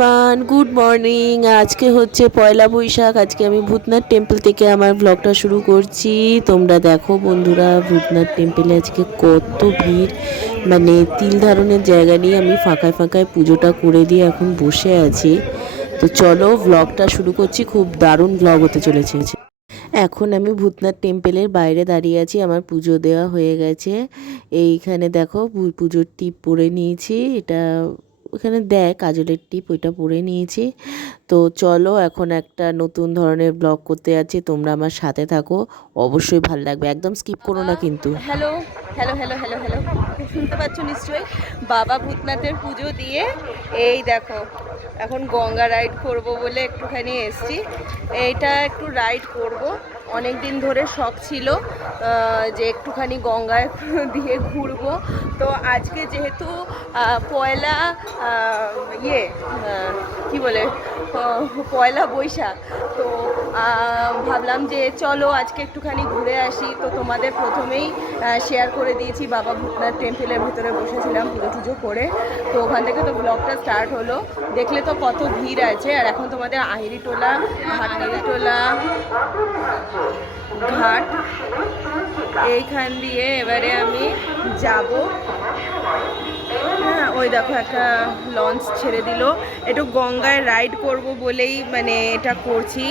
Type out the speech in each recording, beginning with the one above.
Everyone good morning আজকে হচ্ছে পয়লা বৈশাখ, আজকে আমি ভূতনাথ টেম্পল থেকে আমার ব্লগটা শুরু করছি। তোমরা দেখো বন্ধুরা, ভূতনাথ টেম্পলে আজকে কত ভিড়। মানে তিল ধারণের জায়গা নিয়ে আমি ফাঁকায় ফাঁকায় পুজোটা করে দিয়ে এখন বসে আছি। তো চলো ব্লগটা শুরু করছি, খুব দারুণ ব্লগ হতে চলেছে। এখন আমি ভূতনাথ টেম্পলের বাইরে দাঁড়িয়ে আছি, আমার পুজো দেওয়া হয়ে গেছে। এইখানে দেখো পুজোর টিপ পরে নিয়েছি, এটা ওখানে দেয় কাজলের টিপ ওইটা পরে নিয়েছি। তো চলো এখন একটা নতুন ধরনের ব্লগ করতে যাচ্ছি তোমরা আমার সাথে থাকো। অবশ্যই ভালো লাগবে একদম স্কিপ করো না কিন্তু। Hello hello hello hello hello শুনতে পাচ্ছ নিশ্চয়ই? বাবা ভূতনাথের পুজো দিয়ে এই দেখো এখন গঙ্গা রাইড করব বলে একটুখানি এসছি। এইটা একটু রাইড করব। অনেক দিন ধরে শখ ছিল যে একটুখানি গঙ্গায় দিয়ে ঘুরবো। তো আজকে যেহেতু পয়লা ইয়ে কি বলে পয়লা বৈশাখ, তো ভাবলাম যে চলো আজকে একটুখানি ঘুরে আসি। তো তোমাদের প্রথমেই শেয়ার করে দিয়েছি। বাবা ভূতনাথ টেম্পলের ভিতরে বসেছিলাম পুজো টুজো করে। তো ওখান থেকে তো ব্লগটা স্টার্ট হলো। দেখলে তো কত ভিড় আছে। আর এখন তোমাদের আহিরিটোলা ঘাটিটোলা ঘাট, এইখান দিয়ে এবারে আমি যাব। হ্যাঁ ওই দেখো একটা লঞ্চ ছেড়ে দিল। একটু গঙ্গায় রাইড করব বলেই মানে এটা করছি।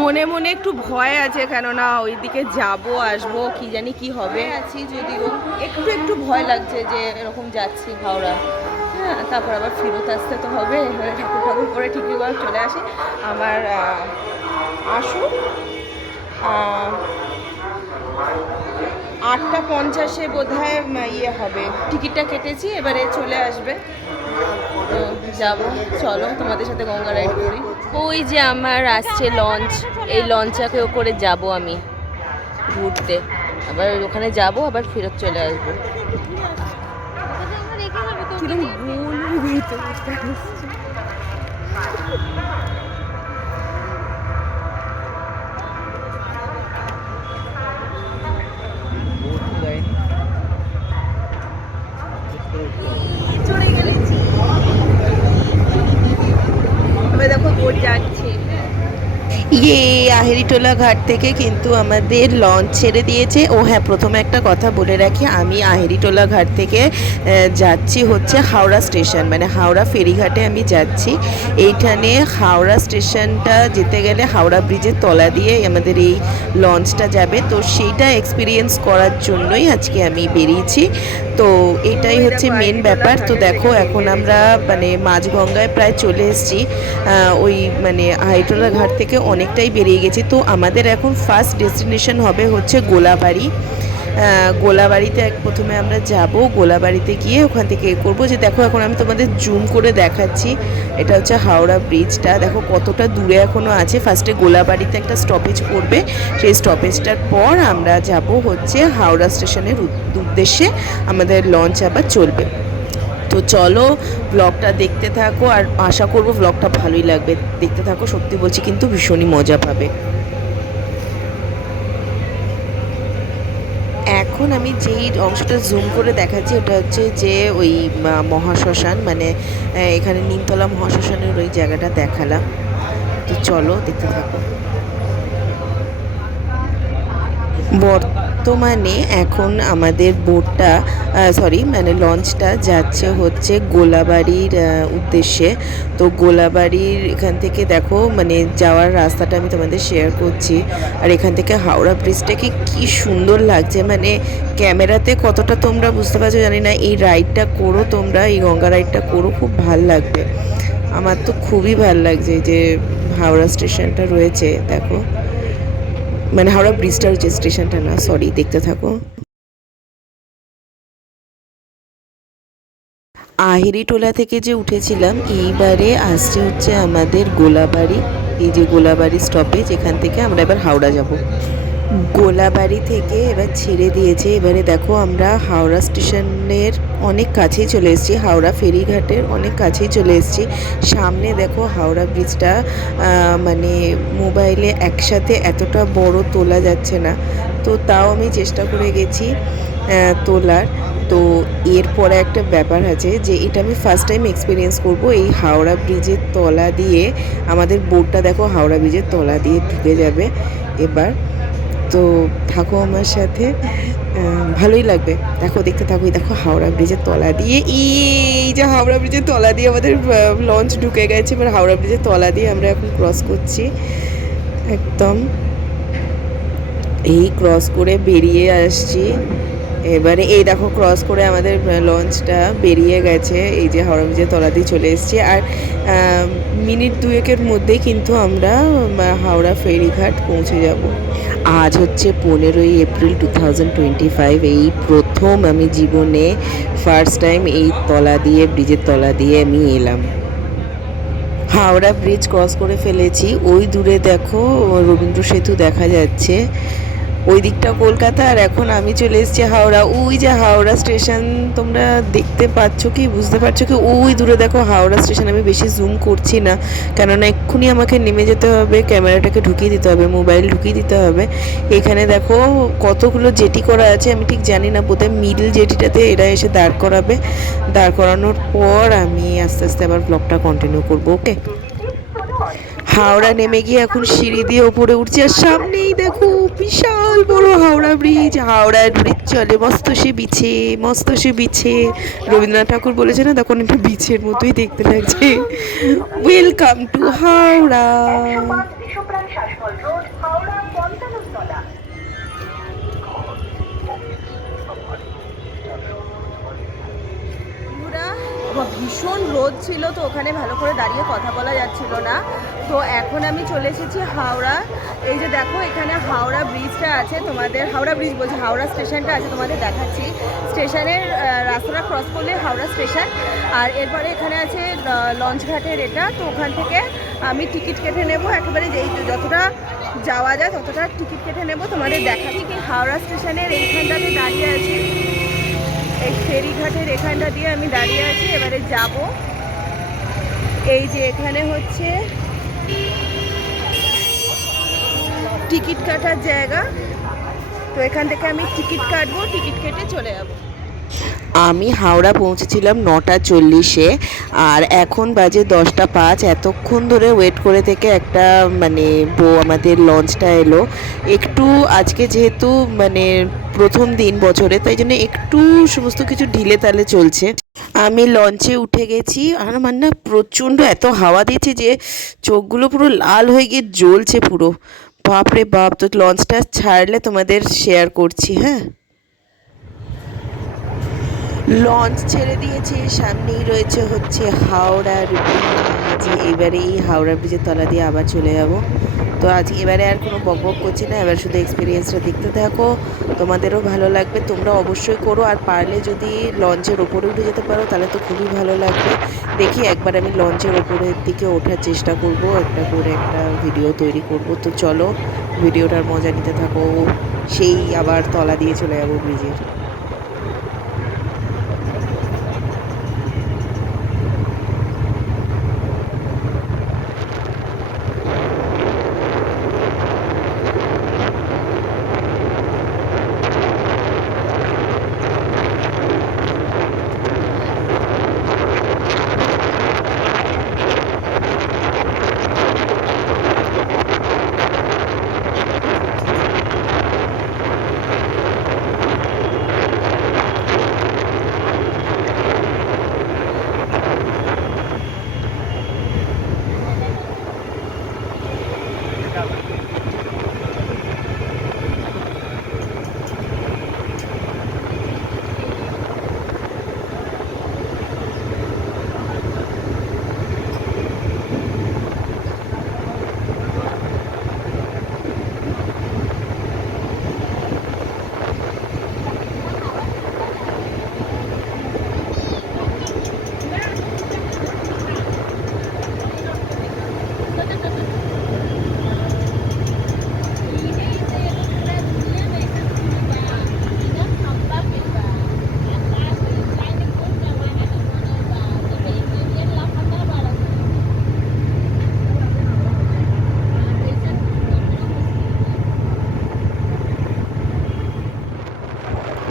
মনে মনে একটু ভয় আছে কেননা ওইদিকে যাব, আসব, কি জানি কি হবে। আছি যদিও। একটু একটু ভয় লাগছে যে এরকম যাচ্ছি হাওড়া। হ্যাঁ তারপর আবার ফেরত আসতে তো হবে। এবারে ঠাকুর ঠাকুর করে ঠিকই করে চলে আসি। আমার আসুন আটটা পঞ্চাশে বোধ হয় ইয়ে হবে। টিকিটটা কেটেছি এবারে চলে আসবে। তো যাব। চলো তোমাদের সাথে গঙ্গা রাইড করি। ওই যে আমার আসছে লঞ্চ এই লঞ্চাকে করে যাব আমি ঘুরতে। আবার ওখানে যাব আবার ফেরত চলে আসব। কিরম ইয়ে আহেরিটোলা ঘাট থেকে কিন্তু আমাদের লঞ্চ ছেড়ে দিয়েছে। ও হ্যাঁ প্রথমে একটা কথা বলে রাখি, আমি আহেরিটোলা ঘাট থেকে যাচ্ছি হচ্ছে হাওড়া স্টেশন মানে হাওড়া ফেরিঘাটে আমি যাচ্ছি। এইখানে হাওড়া স্টেশনটা যেতে গেলে হাওড়া ব্রিজের তলা দিয়ে আমাদের এই লঞ্চটা যাবে। তো সেইটা এক্সপিরিয়েন্স করার জন্যই আজকে আমি বেরিয়েছি। তো এটাই হচ্ছে মেন ব্যাপার। তো দেখো, এখন আমরা মানে মাঝগঙ্গায় প্রায় চলে এসেছি। ওই মানে হাইটোলা ঘাট থেকে অনেকটাই বেরিয়ে গেছি। তো আমাদের এখন ফার্স্ট ডেস্টিনেশন হবে হচ্ছে গোলাবাড়ি। গোলাবাড়িতে এক প্রথমে আমরা যাব। গোলাবাড়িতে গিয়ে ওখান থেকে এ করব যে দেখো এখন আমি তোমাদের জুম করে দেখাচ্ছি। এটা হচ্ছে হাওড়া ব্রিজটা দেখো কতটা দূরে এখনও আছে। ফার্স্টে গোলাবাড়িতে একটা স্টপেজ পড়বে সেই স্টপেজটার পর আমরা যাব হচ্ছে হাওড়া স্টেশনের উদ্দেশ্যে। আমাদের লঞ্চ আবার চলবে। তো চলো ব্লগটা দেখতে থাকো আর আশা করব ব্লগটা ভালোই লাগবে। দেখতে থাকো, সত্যি বলছি, কিন্তু ভীষণই মজা পাবে। এখন আমি যেই অংশটা জুম করে দেখাচ্ছি, ওটা হচ্ছে যে ওই মহাশ্মশান মানে এখানে নিমতলা মহাশ্মশানের ওই জায়গাটা দেখালাম। তো চলো দেখতে থাকো। বর্তমানে এখন আমাদের বোটটা সরি মানে লঞ্চটা যাচ্ছে হচ্ছে গোলাবাড়ির উদ্দেশ্যে। তো গোলাবাড়ির এখান থেকে দেখো মানে যাওয়ার রাস্তাটা আমি তোমাদের শেয়ার করছি। আর এখান থেকে হাওড়া ব্রিজটাকে কি সুন্দর লাগছে। মানে ক্যামেরাতে কতটা তোমরা বুঝতে পারছ জানি না। এই রাইডটা করো তোমরা, এই গঙ্গা রাইডটা করো, খুব ভালো লাগবে। আমার তো খুবই ভালো লাগছে যে হাওড়া স্টেশনটা রয়েছে, দেখো। মানে হাওড়া ব্রিজটার যে স্টেশনটা না সরি দেখতে থাকো। আহিরি টোলা থেকে যে উঠেছিলাম, এইবারে আসছে হচ্ছে আমাদের গোলাবাড়ি, এই যে গোলাবাড়ি স্টপেজ এখান থেকে আমরা এবার হাওড়া যাব। গোলাবাড়ি থেকে এবার ছেড়ে দিয়েছে। এবারে দেখো আমরা হাওড়া স্টেশনের অনেক কাছেই চলে এসেছি। হাওড়া ফেরিঘাটের অনেক কাছেই চলে এসেছি। সামনে দেখো হাওড়া ব্রিজটা মানে মোবাইলে একসাথে এতটা বড় তোলা যাচ্ছে না। তো তাও আমি চেষ্টা করে গেছি তোলার। তো এরপরে একটা ব্যাপার আছে যে এটা আমি ফার্স্ট টাইম এক্সপিরিয়েন্স করব এই হাওড়া ব্রিজের তলা দিয়ে। আমাদের বোটটা দেখো হাওড়া ব্রিজের তলা দিয়ে ঢুকে যাবে। এবার তো থাকো আমার সাথে। ভালোই লাগবে। দেখো, দেখতে থাকো দেখো হাওড়া ব্রিজের তলা দিয়ে। এই যে হাওড়া ব্রিজের তলা দিয়ে আমাদের লঞ্চ ঢুকে গেছে। এবার হাওড়া ব্রিজের তলা দিয়ে আমরা এখন ক্রস করছি। একদম। এই ক্রস করে বেরিয়ে আসছি। এবারে এই দেখো ক্রস করে আমাদের লঞ্চটা বেরিয়ে গেছে। এই যে তলা দিয়ে চলে এসেছি। আর মিনিট দুয়েকের মধ্যেই কিন্তু আমরা হাওড়া ফেরিঘাট পৌঁছে যাব। আজ হচ্ছে পনেরোই April two thousand twenty five এই প্রথম আমি জীবনে ফার্স্ট টাইম এই তলা দিয়ে ব্রিজের তলা দিয়ে আমি এলাম। হাওড়া ব্রিজ ক্রস করে ফেলেছি। ওই দূরে দেখো, রবীন্দ্র সেতু দেখা যাচ্ছে। ওই দিকটা কলকাতা আর এখন আমি চলে এসেছি হাওড়া। ওই যে হাওড়া স্টেশন, তোমরা দেখতে পাচ্ছ কি, বুঝতে পারছ কি? ওই দূরে দেখো হাওড়া স্টেশন, আমি বেশি জুম করছি না। কেননা এক্ষুনি আমাকে নেমে যেতে হবে, ক্যামেরাটাকে ঢুকিয়ে দিতে হবে মোবাইল ঢুকিয়ে দিতে হবে। এখানে দেখো কতগুলো জেটি করা আছে, আমি ঠিক জানি না বোধহয় মিডল জেটিটাতে এরা এসে দাঁড় করাবে। দাঁড় করানোর পর আমি আস্তে আস্তে আবার ব্লগটা কন্টিনিউ করব ওকে হাওড়া নেমে গিয়ে এখন সিঁড়ি দিয়ে ওপরে উঠছে আর সামনেই দেখো বিশাল বড় হাওড়া ব্রিজ। হাওড়ার ব্রিজ চলে, মস্ত সে বিছে, মস্ত সে বিছে। রবীন্দ্রনাথ ঠাকুর বলেছে না, তখন একটু বিছের মতোই দেখতে লাগছে। Welcome to Howrah. বন্ধুরা ভীষণ রোদ ছিল তো ওখানে ভালো করে দাঁড়িয়ে কথা বলা যাচ্ছিল না। তো এখন আমি চলে এসেছি হাওড়া। এই যে দেখো, এখানে হাওড়া ব্রিজটা আছে তোমাদের, হাওড়া ব্রিজ বলছি, হাওড়া স্টেশনটা আছে তোমাদের দেখাচ্ছি। স্টেশনের রাস্তাটা ক্রস করলে হাওড়া স্টেশন। আর এরপরে এখানে আছে লঞ্চ ঘাটের এটা। তো ওখান থেকে আমি টিকিট কেটে নেব। একেবারে যেই যতটা যাওয়া যায় ততটা টিকিট কেটে নেব। তোমাদের দেখাচ্ছি কি হাওড়া স্টেশনের এইখানটাতে দাঁড়িয়ে আছি। এই ফেরিঘাটের এখানটা দিয়ে আমি দাঁড়িয়ে আছি, এবারে যাব। এই যে এখানে হচ্ছে টিকিট কাটার জায়গা। তো এখান থেকে আমি টিকিট কাটবো, টিকিট কেটে চলে যাব। আমি হাওড়া পৌঁছেছিলাম নটা চল্লিশে, আর এখন বাজে দশটা পাঁচ। এতক্ষণ ধরে ওয়েট করে থেকে একটা মানে বউ আমাদের লঞ্চটা এলো। একটু আজকে যেহেতু মানে প্রথম দিন বছরে, তাই জন্য একটু সমস্ত কিছু ঢিলে তালে চলছে। আমি লঞ্চে উঠে গেছি, আর আমার না প্রচণ্ড এত হাওয়া দিচ্ছে যে চোখগুলো পুরো লাল হয়ে গিয়ে জ্বলছে পুরো। বাপরে বাপ, তো লঞ্চটা ছাড়লে তোমাদের শেয়ার করছি হ্যাঁ? লঞ্চ ছেড়ে দিয়েছে, সামনেই রয়েছে হচ্ছে হাওড়ার ব্রিজ এবারে এই হাওড়া ব্রিজের তলা দিয়ে আবার চলে যাব। তো আজ এবারে আর কোনো বক বক করছি না, এবার শুধু এক্সপিরিয়েন্সটা দেখতে থাকো। তোমাদেরও ভালো লাগবে, তোমরা অবশ্যই করো, আর পারলে যদি লঞ্চের ওপরে উঠে যেতে পারো, তাহলে তো খুবই ভালো লাগবে। দেখি একবার আমি লঞ্চের ওপরের দিকে ওঠার চেষ্টা করব, একটা করে একটা ভিডিও তৈরি করব। তো চলো ভিডিওটার মজা নিতে থাকো। সেই আবার তলা দিয়ে চলে যাব ব্রিজের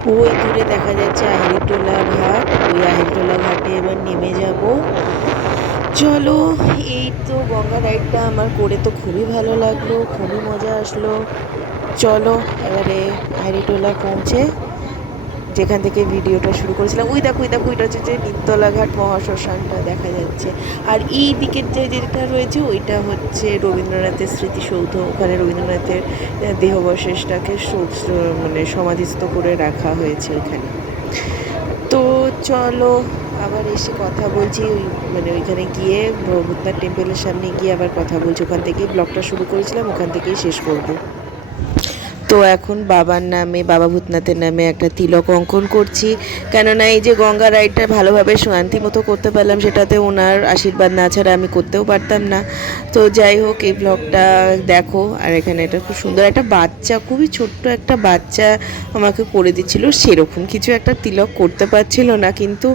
দূরে দেখা যাচ্ছে আহিরিটোলা ঘাট। ওই আহিরিটোলা ঘাটে এবার নেমে যাব। চলো, এই তো গঙ্গা রাইডটা আমার করে তো খুবই ভালো লাগল, খুবই মজা আসলো। চলো, এবারে হ্যারিটোলা পৌঁছে যেখান থেকে ভিডিওটা শুরু করেছিলাম, ওই দেখো ওই দেখো, ওইটা হচ্ছে যে নিত্যলা ঘাট মহাশ্মশানটা দেখা যাচ্ছে। আর এই দিকের যে যেটা রয়েছে, ওইটা হচ্ছে রবীন্দ্রনাথের স্মৃতিসৌধ। ওখানে রবীন্দ্রনাথের দেহবশেষটাকে মানে সমাধিস্থ করে রাখা হয়েছে ওখানে। তো চলো, আবার এসে কথা বলছি, ওই মানে ওইখানে গিয়ে ভূতনাথ টেম্পলের সামনে গিয়ে আবার কথা বলছি। ওখান থেকেই ব্লগটা শুরু করেছিলাম, ওখান থেকেই শেষ করব। তো এখন বাবার নামে, বাবা ভূতনাথের নামে একটা তিলক অঙ্কন করছি। কেননা এই যে গঙ্গা রাইডটা ভালোভাবে শান্তি মতো করতে পারলাম, সেটাতে ওনার আশীর্বাদ না ছাড়া আমি করতেও পারতাম না। তো যাই হোক, এই ব্লগটা দেখো। আর এখানে এটা খুব সুন্দর একটা বাচ্চা, খুবই ছোট্ট একটা বাচ্চা আমাকে করে দিচ্ছিল। সেরকম কিছু একটা তিলক করতে পারছিল না, কিন্তু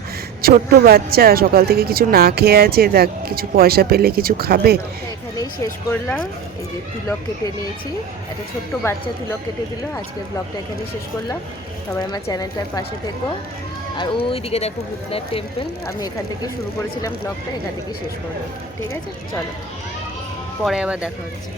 ছোট্ট বাচ্চা, সকাল থেকে কিছু না খেয়ে আছে কিছু পয়সা পেলে কিছু খাবে। এখানেই শেষ করলাম। এই যে তিলক কেটে নিয়েছি। একটা ছোট্ট বাচ্চা তিলক কেটে দিল। আজকে ব্লগটা এখানেই শেষ করলাম। সবাই আমার চ্যানেলটার পাশে থেকো। আর ওই দিকে দেখো ভূতনাথ টেম্পল। আমি এখান থেকে শুরু করেছিলাম ব্লগটা, এখান থেকে শেষ করলাম। ঠিক আছে? চলো। পরে আবার দেখা হচ্ছে।